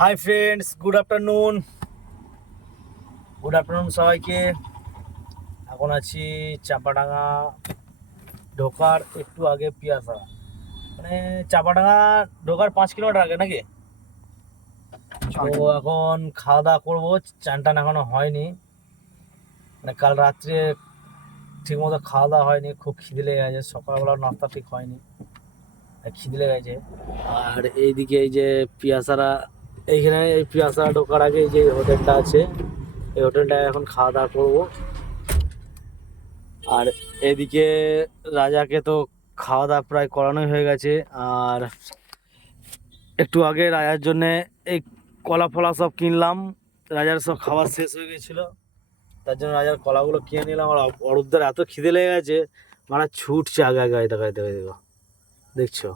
Hi friends, good afternoon সবাইকে। এখন আছি চাপাডাঙ্গা ঢোকার একটু আগে পিয়াসা, মানে চাপাডাঙ্গা ঢোকার 5 কিলোমিটার আগে নাকি। তো এখন খাওয়া দাওয়া করবো, চান টান এখনো হয়নি, মানে কাল রাত্রে ঠিক মতো খাওয়া দাওয়া হয়নি, খুব খিদে লেগে গেছে, সকালবেলা নাস্তা ঠিক হয়নি, খিদে লেগে গেছে। আর এইদিকে এই যে পিয়াসারা, এইখানে এই পিয়াসারা ঢোকার আগে এই যে হোটেলটা আছে, এই হোটেলটায় এখন খাওয়া দাওয়া করবো। আর এদিকে রাজাকে তো খাওয়া দাওয়া প্রায় করানোই হয়ে গেছে। আর একটু আগে রাজার জন্যে এই কলা ফলা সব কিনলাম, রাজার সব খাবার শেষ হয়ে গেছিলো, তার জন্য রাজার কলাগুলো কিনে নিলাম। আর অরূপদার এত খিদে লেগে গেছে, মানে ছুটছে আগে আগে, দেখো দেখছো,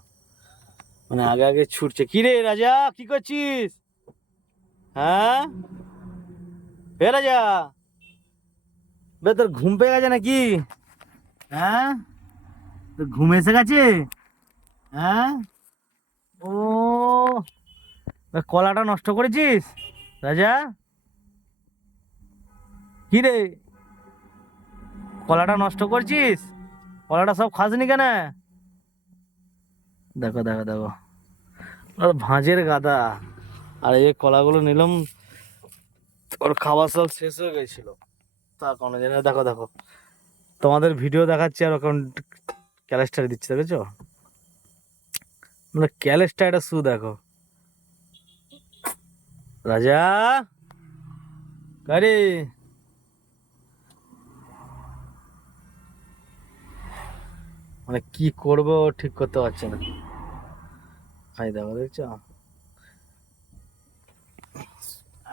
মানে আগে আগে ছুটছে। কি রে রাজা, কি করছিস? হ্যাঁ হে রাজা, বে তোর ঘুম পেয়ে গেছে নাকি? হ্যাঁ, তোর ঘুম এসে গেছে? হ্যাঁ, ও কলাটা নষ্ট করেছিস রাজা? কি রে, কলাটা নষ্ট করছিস? কলাটা সব খাসনি কেন? দেখো দেখো দেখো, ওর ভাঁজের গাদা। আর এই কলাগুলো নিলাম, ওর খাবার সব শেষ হয়ে গেছিল, তার কারণে জানি না। দেখো দেখো, তোমাদের ভিডিও দেখাচ্ছি আর ওখানে ক্যালেস্টার দিচ্ছে, দেখেছো? মানে ক্যালেস্টার একটা শু দেখো। রাজা কারে, মানে কি করবো ঠিক করতে পারছে না। হাই দেখো, দেখছো?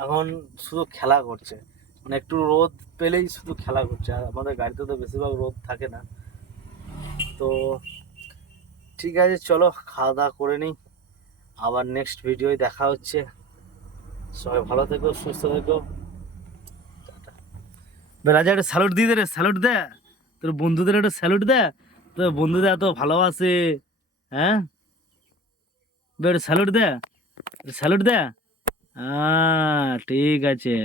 এখন শুধু খেলা করছে, মানে একটু রোদ পেলেই শুধু খেলা করছে। আর আমাদের গাড়িতে তো বেশিরভাগ রোদ থাকে না। তো ঠিক আছে, চলো খাওয়া দাওয়া করে নিই, আবার নেক্সট ভিডিওয় দেখা হচ্ছে। সবাই ভালো থেকো, সুস্থ থেকো। রাজা একটা স্যালুট দিয়ে দে রে, স্যালুট দে, তোর বন্ধুদের একটা স্যালুট দে, তোর বন্ধুদের এত ভালোবাসে। হ্যাঁ, স্যালুট দে, স্যালুট দে। ঠিক আছে।